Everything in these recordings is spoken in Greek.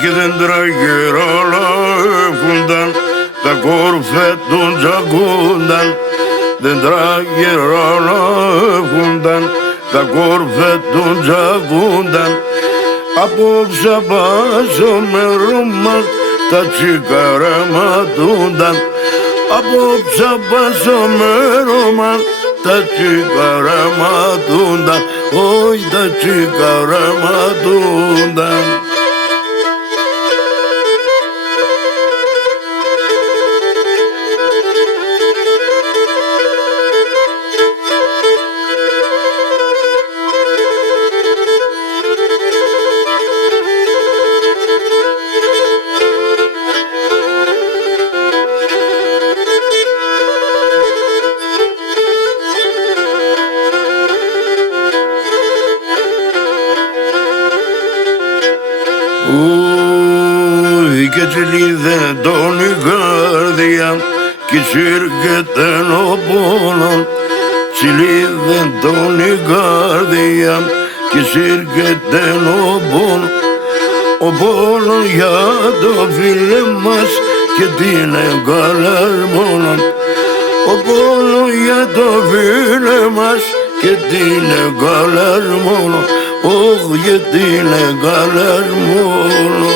και δέντρα γερολάγουνταν, τα κόρφε των τζακούνταν. Δέντρα γερολάγουνταν, τα κόρφε των τζακούνταν. Απόψε πάσο μέρο μας τα τσικαραματούνταν. Απόψε πάσο μέρο μας τα τσικαραματούνταν. Όχι τα τσικαραματούνταν. Και τσιλίδε τον η καρδιά κι σύρκεται ο πόνος. Τσιλίδε τον η καρδιά κι σύρκεται ο πόνος. Ο πόνος για το φίλε μας και την εγκαλάς μόνο. Ο πόνος για το φίλε μας και την εγκαλάς μόνο. Όχι για την εγκαλάς μόνο.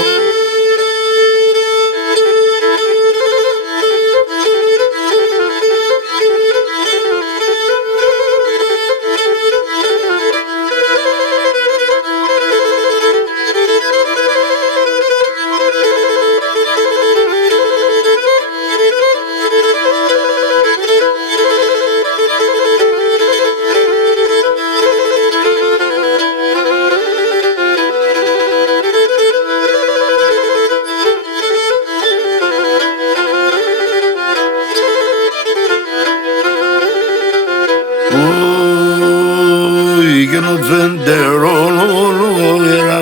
Φεντερόλορα,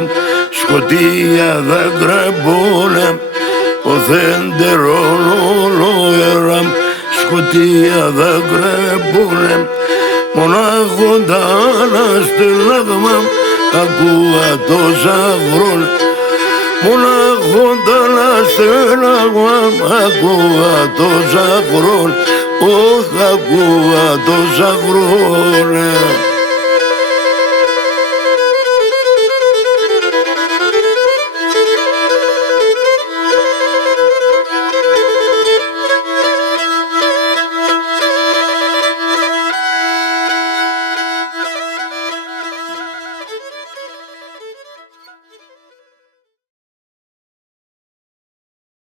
σκοτία δάκρυ πόνε. Ο φεντερόλορα, σκοτία δάκρυ πόνε. Μονάχονταν αστελάγμα, ακούα τόσα χρόνια. Μονάχονταν αστελάγμα, ακούα τόσα χρόνια. Όχι ακούα τόσα χρόνια.